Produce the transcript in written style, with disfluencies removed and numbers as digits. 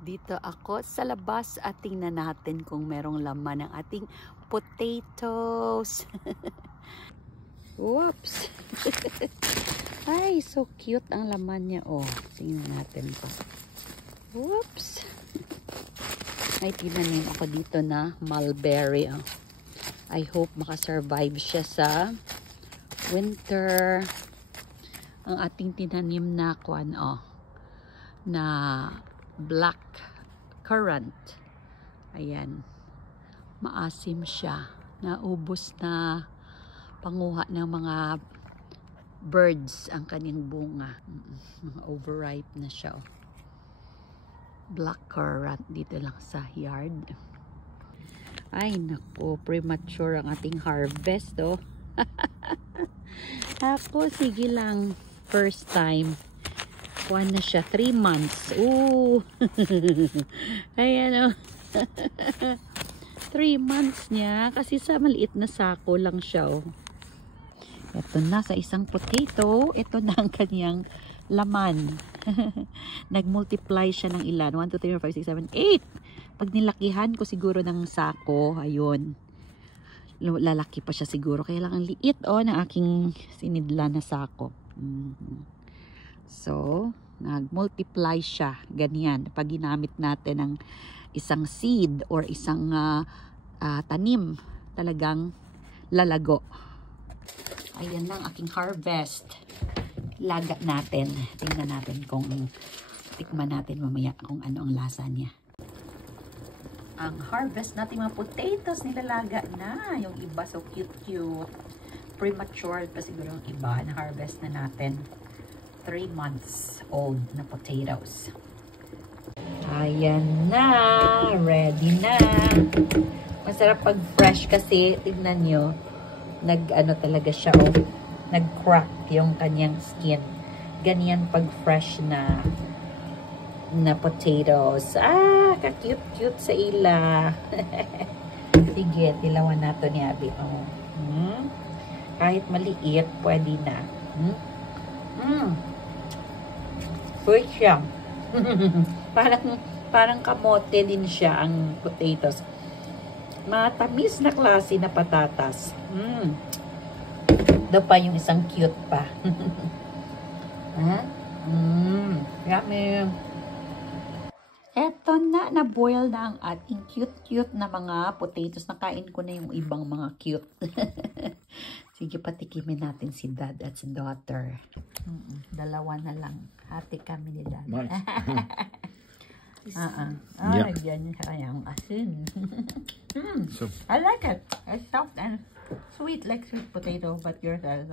Dito ako sa labas at tingnan natin kung merong laman ng ating potatoes. Whoops! Ay, so cute ang laman niya. Oh, tingnan natin po. Whoops! May tinanim ako dito na mulberry. Oh. I hope makasurvive siya sa winter. Ang ating tinanim na kuan, oh, na black currant. Ayan. Maasim siya. Naubos na panguha ng mga birds ang kanyang bunga. Overripe na siya. Oh. Black currant dito lang sa yard. Ay naku, premature ang ating harvest. Oh. Ako, sige lang. First time. Kuha na siya. 3 months. Ooh. Ayan o. 3 months niya. Kasi sa maliit na sako lang siya. Oh. Ito na sa isang potato. Ito na ang kanyang laman. Nag-multiply siya ng ilan. 1, 2, 3, 4, 5, 6, 7, 8. Pag nilakihan ko siguro ng sako, ayun. Lalaki pa siya siguro. Kaya lang ang liit ng aking sinidla na sako. So, nag-multiply siya. Ganyan. Pag ginamit natin ng isang seed or isang tanim, talagang lalago. Ayan lang aking harvest. Laga natin. Tingnan natin kung tikman natin mamaya kung ano ang lasa niya. Ang harvest natin mga potatoes nilalaga na. Yung iba so cute-cute. Premature pa siguro yung iba na harvest na natin. 3 months old na potatoes. Ayan na. Ready na. Masarap pag fresh kasi tignan nyo. Nag-ano talaga siya. Oh, nag-crack yung kanyang skin. Ganyan pag fresh na potatoes. Ah, ka-cute-cute sa ila. Sige, tilawan nato ni Abby. Oh. Kahit maliit, pwede na. Sweet siya. parang kamote din siya ang potatoes. Matamis na klase na patatas. Doon pa yung isang cute pa. Yummy. Eto na boil na ang ating cute-cute na mga potatoes. Nakain ko na yung ibang mga cute. Sige, patikimin natin si dad at si daughter. Dalawa na lang. Hati kami ni dad. Nice. Yeah. Yan yung asin. So, I like it. It's soft and sweet like sweet potato, but yours are